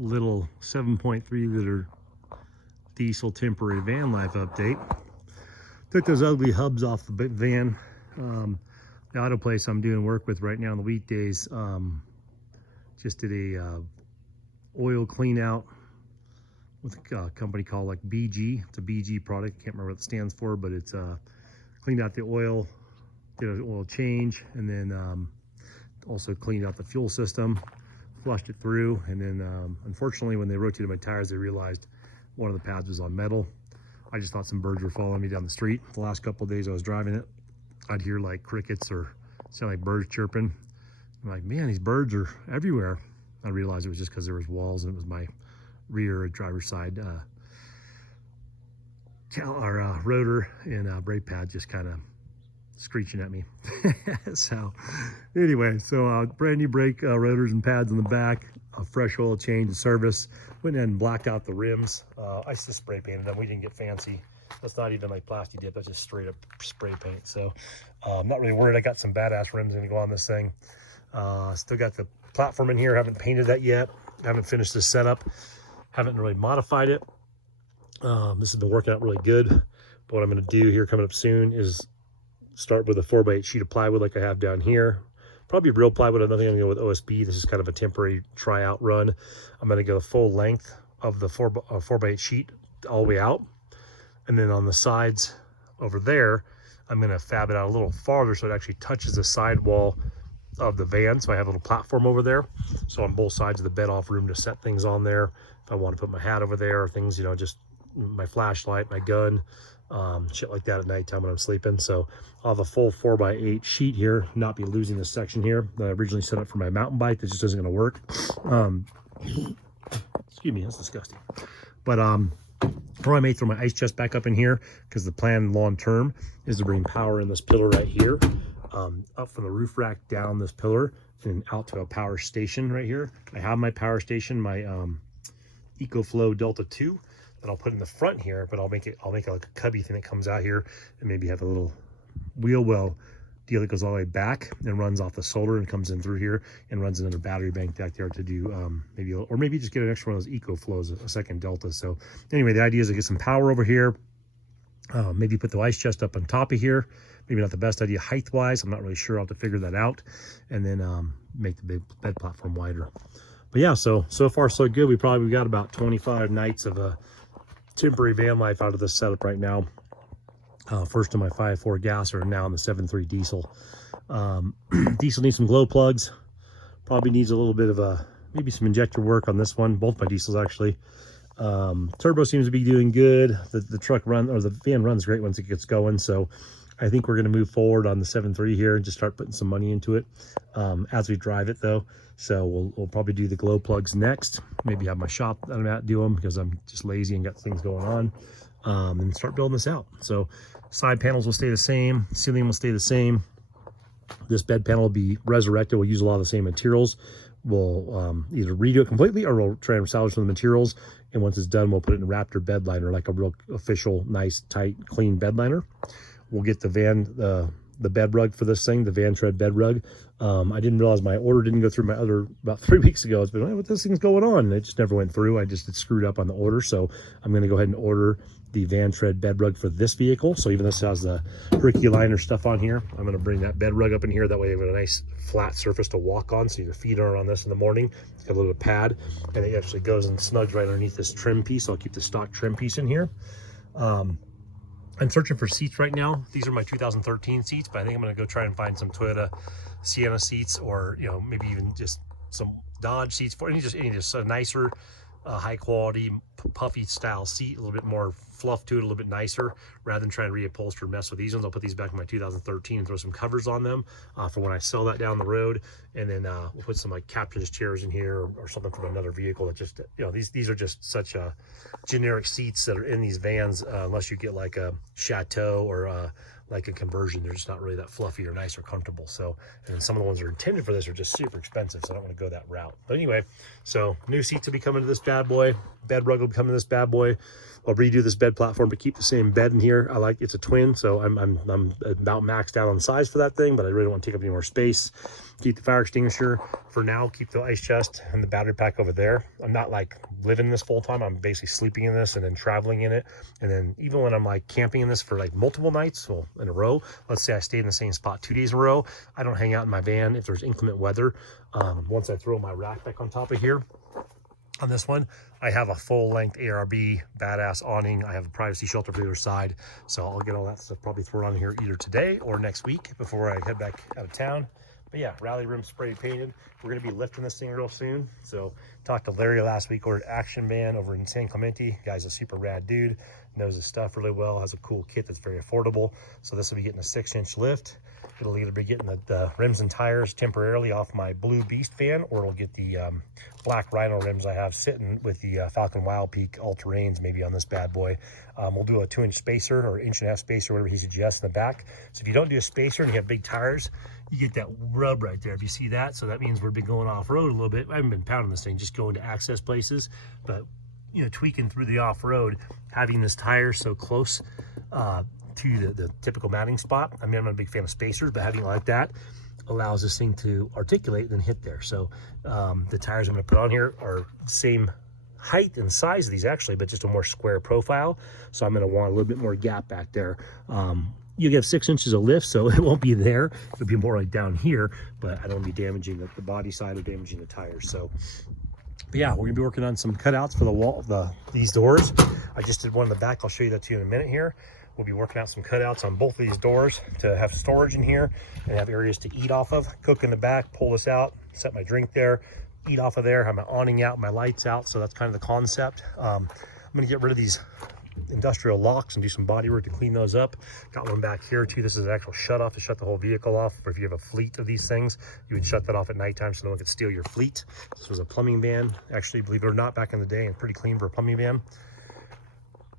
little 7.3 liter diesel temporary van life update. Took those ugly hubs off the van. The auto place I'm doing work with right now on the weekdays just did a oil clean out with a company called like BG. It's a BG product. Can't remember what it stands for, but it's cleaned out the oil, did an oil change, and then also cleaned out the fuel system, flushed it through, and then unfortunately when they rotated my tires, they realized one of the pads was on metal. I just thought some birds were following me down the street. The last couple of days I was driving it, I'd hear like crickets or sound like birds chirping. I'm like, man, these birds are everywhere. I realized it was just because there was walls and it was my rear driver's side rotor and brake pad just kind of screeching at me. So anyway, so brand new brake rotors and pads on the back, a fresh oil change and service. Went in and blacked out the rims. I just spray painted them. We didn't get fancy. That's not even like plastic dip, that's just straight up spray paint. So I'm not really worried. I got some badass rims gonna go on this thing. Still got the platform in here, haven't painted that yet. Haven't finished this setup, haven't really modified it. This has been working out really good. But what I'm gonna do here coming up soon is start with a 4x8 sheet of plywood like I have down here. Probably real plywood. I don't think I'm gonna go with OSB. This is kind of a temporary tryout run. I'm gonna go the full length of the 4x8 sheet all the way out. And then on the sides over there, I'm gonna fab it out a little farther so it actually touches the sidewall of the van. So I have a little platform over there. So on both sides of the bed, off room to set things on there. If I want to put my hat over there or things, you know, just my flashlight, my gun, shit like that at nighttime when I'm sleeping. So I'll have a full 4x8 sheet here, not be losing this section here that I originally set up for my mountain bike. That just isn't gonna work. Excuse me, that's disgusting. But or I may throw my ice chest back up in here because the plan long term is to bring power in this pillar right here, up from the roof rack down this pillar and out to a power station right here. I have my power station, my EcoFlow Delta 2 that I'll put in the front here, but I'll make it like a cubby thing that comes out here and maybe have a little wheel well deal that goes all the way back and runs off the solder and comes in through here and runs another battery bank back there to do maybe just get an extra one of those EcoFlows, a second Delta. So anyway, the idea is to get some power over here, maybe put the ice chest up on top of here. Maybe not the best idea height wise, I'm not really sure. I'll have to figure that out, and then make the big bed platform wider. But yeah, so far so good. We probably got about 25 nights of a temporary van life out of this setup right now. First in my 5.4 gas, or now in the 7.3 diesel. Diesel needs some glow plugs. Probably needs a little bit of maybe some injector work on this one. Both my diesels actually. Turbo seems to be doing good. The truck the van runs great once it gets going. So I think we're going to move forward on the 7.3 here and just start putting some money into it as we drive it though. So we'll probably do the glow plugs next. Maybe have my shop that I'm at do them because I'm just lazy and got things going on. And start building this out. So side panels will stay the same, ceiling will stay the same. This bed panel will be resurrected. We'll use a lot of the same materials. We'll either redo it completely or we'll try and salvage some of the materials. And once it's done, we'll put it in Raptor bed liner, like a real official, nice, tight, clean bed liner. We'll get the van, the bed rug for this thing, the Van Tread bed rug. I didn't realize my order didn't go through my other, about 3 weeks ago. It's been, hey, what this thing's going on? And it just never went through. I just had screwed up on the order. So I'm going to go ahead and order the Van Tread bed rug for this vehicle. So even this has the Herculiner stuff on here, I'm going to bring that bed rug up in here. That way you have a nice flat surface to walk on. So your feet are on this in the morning. It's got a little pad, and it actually goes and snugs right underneath this trim piece. So I'll keep the stock trim piece in here. I'm searching for seats right now. These are my 2013 seats, but I think I'm going to go try and find some Toyota Sienna seats, or maybe even just some Dodge seats for any just a nicer, high quality, puffy style seat, a little bit more fluff to it, a little bit nicer, rather than trying to reupholster and mess with these ones. I'll put these back in my 2013 and throw some covers on them for when I sell that down the road. And then we'll put some like captain's chairs in here, or something from another vehicle that just, these are just such generic seats that are in these vans, unless you get like a Chateau or like a conversion. They're just not really that fluffy or nice or comfortable. So, and then some of the ones that are intended for this are just super expensive, so I don't want to go that route. But anyway, so new seats will be coming to this bad boy. Bed rug will be coming to this bad boy. I'll redo this bed bed platform, but keep the same bed in here. I like, it's a twin, so I'm about maxed out on size for that thing, but I really don't want to take up any more space. Keep the fire extinguisher for now, keep the ice chest and the battery pack over there. I'm not like living in this full time. I'm basically sleeping in this and then traveling in it. And then even when I'm like camping in this for like multiple nights, well, in a row, let's say I stayed in the same spot 2 days in a row, I don't hang out in my van if there's inclement weather. Once I throw my rack back on top of here, on this one, I have a full-length ARB badass awning. I have a privacy shelter for the other side, so I'll get all that stuff probably thrown on here either today or next week before I head back out of town. But yeah, rally rim sprayed painted. We're gonna be lifting this thing real soon. So talked to Larry last week, ordered Action Man over in San Clemente. Guy's a super rad dude, knows his stuff really well, has a cool kit that's very affordable. So this will be getting a 6-inch lift. It'll either be getting the rims and tires temporarily off my Blue Beast van, or it'll get the black Rhino rims I have sitting with the Falcon Wild Peak all-terrains maybe on this bad boy. We'll do a 2-inch spacer or 1.5-inch spacer, whatever he suggests in the back. So if you don't do a spacer and you have big tires, you get that rub right there. If you see that, so that means we've been going off-road a little bit. I haven't been pounding this thing, just going to access places, but you know, tweaking through the off-road, having this tire so close to the typical mounting spot. I mean, I'm not a big fan of spacers, but having it like that allows this thing to articulate and then hit there. So the tires I'm going to put on here are the same height and size of these actually, but just a more square profile. So I'm going to want a little bit more gap back there. You get 6 inches of lift, so it won't be there. It'll be more like down here, but I don't want to be damaging the body side or damaging the tires. So, but yeah, we're gonna be working on some cutouts for the wall, these doors. I just did one in the back. I'll show you that to you in a minute here. We'll be working out some cutouts on both of these doors to have storage in here and have areas to eat off of. Cook in the back, pull this out, set my drink there, eat off of there, have my awning out, my lights out. So that's kind of the concept. I'm gonna get rid of these industrial locks and do some body work to clean those up. Got one back here too. This is an actual shut off to shut the whole vehicle off. Or if you have a fleet of these things, you would shut that off at nighttime so no one could steal your fleet. This was a plumbing van, actually, believe it or not, back in the day, and pretty clean for a plumbing van.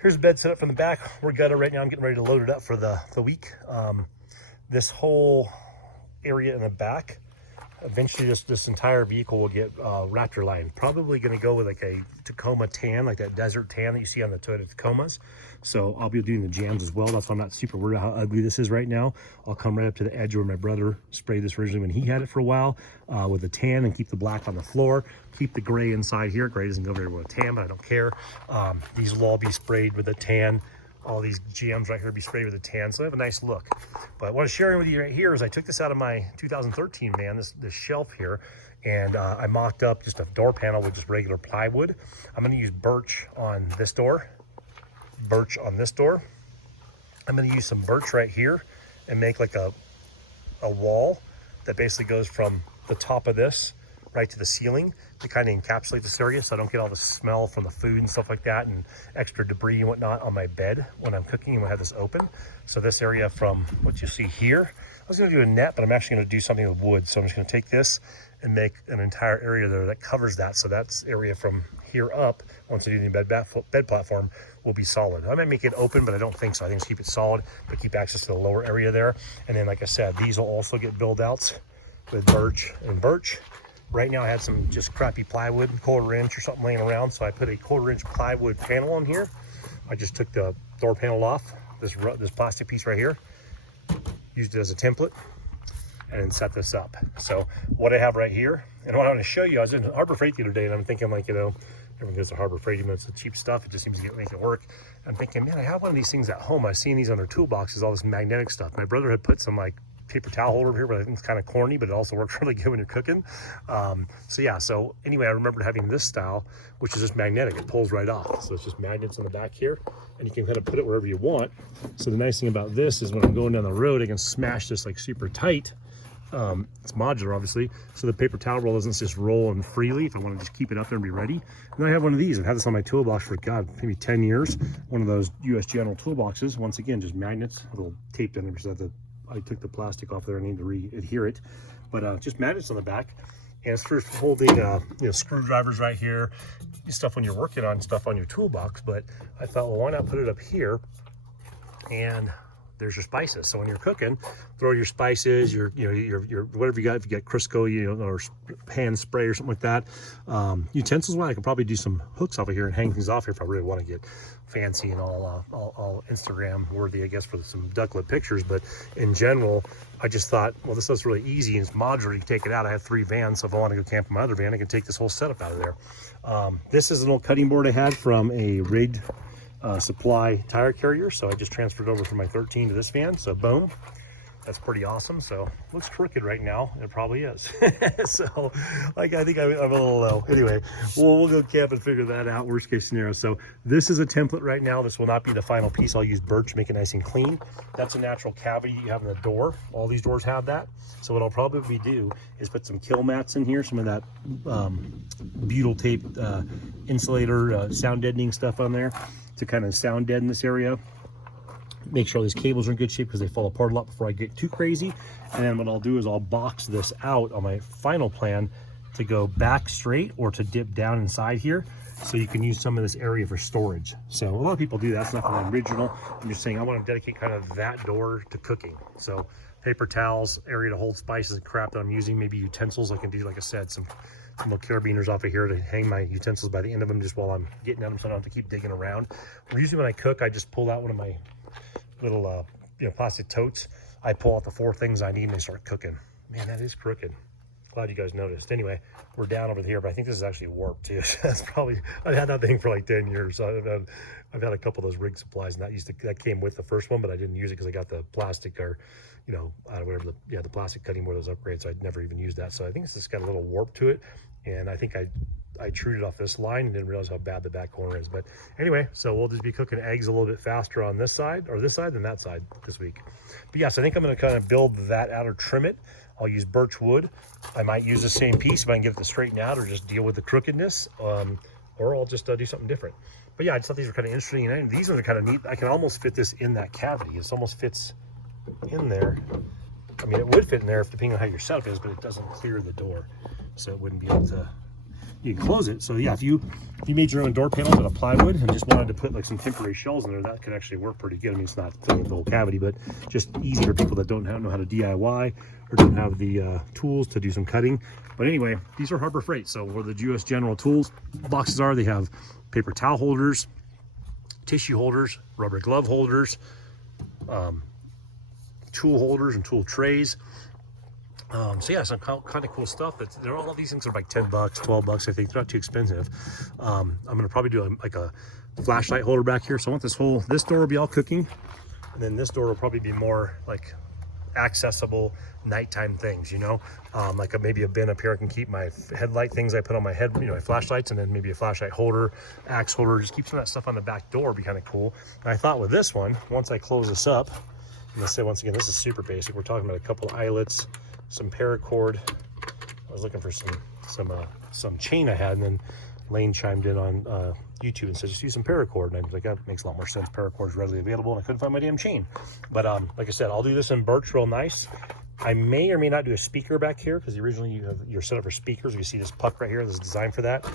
Here's a bed set up from the back. We're gutted right now. I'm getting ready to load it up for the week. This whole area in the back, eventually this entire vehicle will get Raptor line. Probably going to go with like a Tacoma tan, like that desert tan that you see on the Toyota Tacomas. So I'll be doing the jams as well. That's why I'm not super worried how ugly this is right now. I'll come right up to the edge where my brother sprayed this originally when he had it for a while with a tan, and keep the black on the floor. Keep the gray inside here. Gray doesn't go very well with tan, but I don't care. These will all be sprayed with a tan. All these GMs right here be sprayed with a tan, so they have a nice look. But what I'm sharing with you right here is I took this out of my 2013 van, this shelf here, and I mocked up just a door panel with just regular plywood. I'm going to use birch on this door, birch on this door. I'm going to use some birch right here and make like a wall that basically goes from the top of this right to the ceiling to kind of encapsulate this area so I don't get all the smell from the food and stuff like that and extra debris and whatnot on my bed when I'm cooking and when I have this open. So this area from what you see here, I was going to do a net, but I'm actually going to do something with wood. So I'm just going to take this and make an entire area there that covers that. So that's area from here up, once I do the bed platform, will be solid. I might make it open, but I don't think so. I think just keep it solid, but keep access to the lower area there. And then, like I said, these will also get build outs with birch and birch. Right now I had some just crappy plywood, 1/4 inch or something laying around, so I put a 1/4 inch plywood panel on here. I just took the door panel off, this plastic piece right here, used it as a template, and then set this up. So what I have right here, and what I want to show you, I was in Harbor Freight the other day, and I'm thinking, like, you know, everyone goes to Harbor Freight, even though it's the cheap stuff, it just seems to make it work. I'm thinking, man, I have one of these things at home. I've seen these on their toolboxes, all this magnetic stuff. My brother had put some like paper towel holder over here, but I think it's kind of corny, but it also works really good when you're cooking. So yeah, so anyway, I remember having this style, which is just magnetic. It pulls right off. So it's just magnets on the back here, and you can kind of put it wherever you want. So the nice thing about this is when I'm going down the road, I can smash this like super tight. It's modular, obviously, so the paper towel roll doesn't just roll in freely if I want to just keep it up there and be ready. And I have one of these. I've had this on my toolbox for, God, maybe 10 years. One of those US General toolboxes. Once again, just magnets, a little taped in there because I took the plastic off there. I need to re-adhere it, but just magnets on the back. And it's for holding, you know, screwdrivers right here, stuff when you're working on stuff on your toolbox. But I thought, well, why not put it up here? And there's your spices. So when you're cooking, throw your spices, your whatever you got. If you got Crisco, or hand spray or something like that. Utensils wise, I could probably do some hooks over here and hang things off here if I really want to get fancy and all Instagram worthy, I guess, for some duck lip pictures. But in general, I just thought, well, this stuff's really easy and it's modular. You can take it out. I have 3 vans, so if I want to go camp in my other van, I can take this whole setup out of there. This is an old cutting board I had from a rigged supply tire carrier, so I just transferred over from my 13 to this van. So boom, that's pretty awesome. So looks crooked right now, it probably is. So like, I think I'm a little low. Anyway, we'll go camp and figure that out, worst case scenario. So this is a template right now. This will not be the final piece. I'll use birch to make it nice and clean. That's a natural cavity you have in the door. All these doors have that. So what I'll probably do is put some kill mats in here, some of that butyl tape insulator sound deadening stuff on there to kind of sound deaden this area. Make sure all these cables are in good shape because they fall apart a lot before I get too crazy. And then what I'll do is I'll box this out on my final plan to go back straight or to dip down inside here, so you can use some of this area for storage. So a lot of people do that. It's nothing original. I'm just saying I want to dedicate kind of that door to cooking. So paper towels, area to hold spices and crap that I'm using, maybe utensils I can do, like I said, some little carabiners off of here to hang my utensils by the end of them just while I'm getting at them, so I don't have to keep digging around. Usually when I cook, I just pull out one of my little plastic totes. I pull out the 4 things I need and I start cooking. Man, that is crooked. Glad you guys noticed. Anyway, we're down over here, but I think this is actually warped too. So that's probably, I've had that thing for like 10 years. So I've had a couple of those rig supplies, and that came with the first one, but I didn't use it because I got the plastic, or whatever the plastic cutting board, those upgrades. So I'd never even used that. So I think it's just got a little warp to it, and I think I trued off this line and didn't realize how bad the back corner is. But anyway, so we'll just be cooking eggs a little bit faster on this side than that side this week. But yes, I think I'm going to kind of build that out or trim it. I'll use birch wood. I might use the same piece if I can get it to straighten out, or just deal with the crookedness, or I'll just do something different. But yeah, I just thought these were kind of interesting, and these ones are kind of neat. I can almost fit this in that cavity. It almost fits in there. I mean, it would fit in there if depending on how your setup is, but it doesn't clear the door, so it wouldn't be able to. You can close it. So yeah, if you made your own door panels out of plywood and just wanted to put like some temporary shells in there, that could actually work pretty good. I mean, it's not filling the whole cavity, but just easy for people that don't know how to DIY or don't have the tools to do some cutting. But anyway, these are Harbor Freight. So where the US General Tools boxes are, they have paper towel holders, tissue holders, rubber glove holders, tool holders and tool trays. So yeah, some kind of cool stuff. All these things are like $10, $12, I think. They're not too expensive. I'm gonna probably do like a flashlight holder back here. So I want this door will be all cooking, and then this door will probably be more like accessible nighttime things, like maybe a bin up here I can keep my headlight things I put on my head, my flashlights, and then maybe a flashlight holder, axe holder, just keep some of that stuff on the back door would be kind of cool. And I thought with this one, once I close this up, I'm gonna say once again, this is super basic. We're talking about a couple of eyelets, some paracord. I was looking for some chain I had, and then Lane chimed in on YouTube and said just use some paracord, and I was like, that makes a lot more sense. Paracord is readily available, and I couldn't find my damn chain. But like I said, I'll do this in birch real nice. I may or may not do a speaker back here, because originally you're set up for speakers. You see this puck right here, this is designed for that.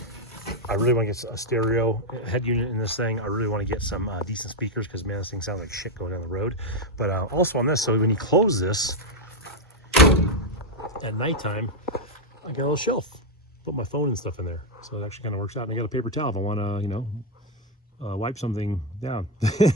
I really want to get a stereo head unit in this thing. I really want to get some decent speakers, because man, this thing sounds like shit going down the road. But also on this, so when you close this at nighttime, I got a little shelf, put my phone and stuff in there, so it actually kind of works out. And I got a paper towel if I want to wipe something down.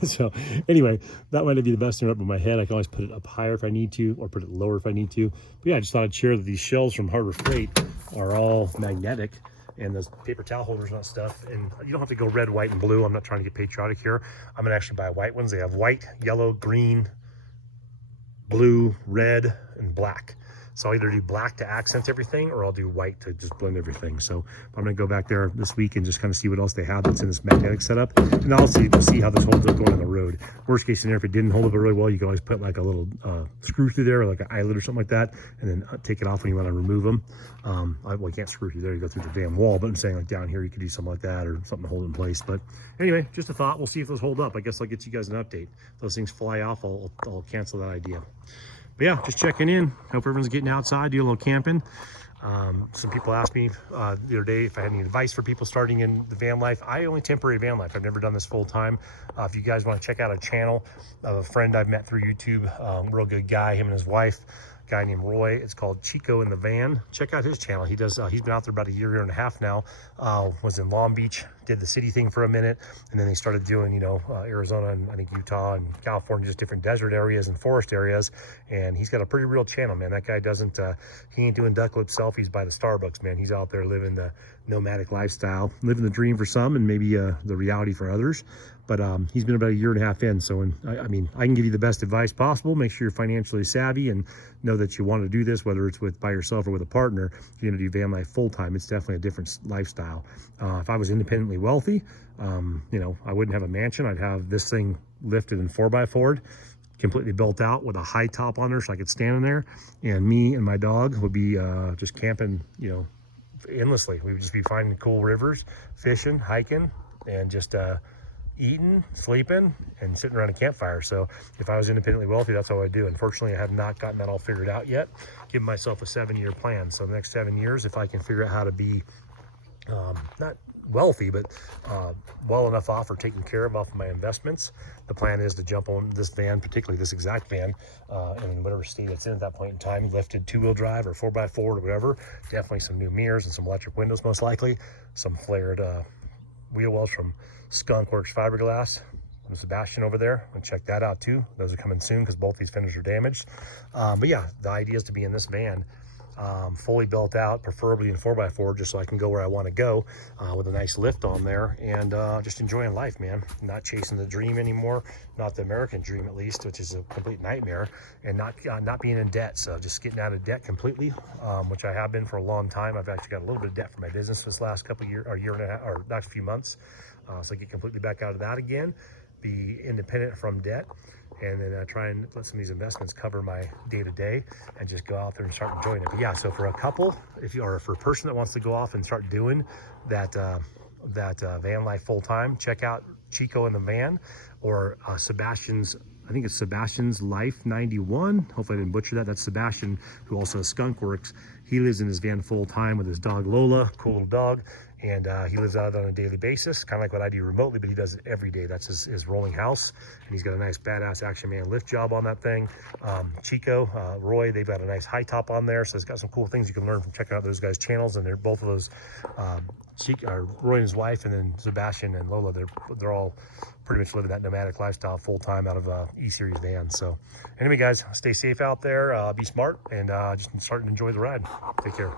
So anyway, that might be the best thing up in my head. I can always put it up higher if I need to, or put it lower if I need to. But yeah, I just thought I'd share that these shells from Harbor Freight are all magnetic, and those paper towel holders and that stuff. And you don't have to go red, white, and blue. I'm not trying to get patriotic here. I'm gonna actually buy white ones. They have white, yellow, green, blue, red, and black. So I'll either do black to accent everything, or I'll do white to just blend everything. So I'm gonna go back there this week and just kind of see what else they have that's in this magnetic setup. And I'll see how this holds up going on the road. Worst case scenario, if it didn't hold up really well, you can always put like a little screw through there, or like an eyelet or something like that, and then take it off when you want to remove them. Well, you can't screw through there, you go through the damn wall, but I'm saying like down here, you could do something like that, or something to hold it in place. But anyway, just a thought. We'll see if those hold up. I guess I'll get you guys an update. If those things fly off, I'll cancel that idea. But yeah, just checking in. Hope everyone's getting outside, do a little camping. Some people asked me the other day if I had any advice for people starting in the van life. I only temporary van life. I've never done this full time. If you guys want to check out a channel of a friend I've met through YouTube, real good guy, him and his wife, guy named Roy. It's called Chico in the Van. Check out his channel. He does. He's been out there about a year and a half now. Was in Long Beach, did the city thing for a minute, and then he started doing, Arizona and I think Utah and California, just different desert areas and forest areas. And he's got a pretty real channel, man. That guy doesn't. He ain't doing duck lip selfies by the Starbucks, man. He's out there living the nomadic lifestyle, living the dream for some, and maybe the reality for others. But he's been about a year and a half in. So I mean, I can give you the best advice possible. Make sure you're financially savvy and know that you want to do this, whether it's by yourself or with a partner. If you're going to do van life full time, it's definitely a different lifestyle. If I was independently wealthy, I wouldn't have a mansion. I'd have this thing lifted in 4x4, completely built out with a high top on there so I could stand in there. And me and my dog would be just camping, endlessly. We would just be finding cool rivers, fishing, hiking, and just eating, sleeping, and sitting around a campfire. So if I was independently wealthy, that's how I do. Unfortunately, I have not gotten that all figured out yet. Giving myself a 7-year plan. So the next 7 years, if I can figure out how to be not wealthy, but well enough off or taken care of off of my investments, the plan is to jump on this van, particularly this exact van, in whatever state it's in at that point in time, lifted 2-wheel drive or 4x4 or whatever. Definitely some new mirrors and some electric windows, most likely. Some flared wheel wells from Skunk Works Fiberglass from Sebastian over there. And check that out too. Those are coming soon because both these fenders are damaged. But yeah, the idea is to be in this van fully built out, preferably in 4x4, just so I can go where I want to go with a nice lift on there, and just enjoying life, man. Not chasing the dream anymore, not the American dream at least, which is a complete nightmare, and not being in debt. So just getting out of debt completely, which I have been for a long time. I've actually got a little bit of debt for my business this last couple of years, or year and a half, or last few months. So I get completely back out of that again, be independent from debt, and then try and let some of these investments cover my day-to-day and just go out there and start enjoying it. But yeah, so for a couple, or for a person that wants to go off and start doing that van life full-time, check out Chico in the Van, or Sebastian's, I think it's Sebastian's Life 91. Hopefully I didn't butcher that. That's Sebastian, who also has Skunk Works. He lives in his van full-time with his dog Lola, cool little dog. And he lives out on a daily basis, kind of like what I do remotely, but he does it every day. That's his rolling house. And he's got a nice badass Action Man lift job on that thing. Chico, Roy, they've got a nice high top on there. So it's got some cool things you can learn from checking out those guys' channels. And they're both of those, Roy and his wife, and then Sebastian and Lola, they're all pretty much living that nomadic lifestyle full-time out of E-Series vans. So anyway, guys, stay safe out there, be smart, and just start to enjoy the ride. Take care.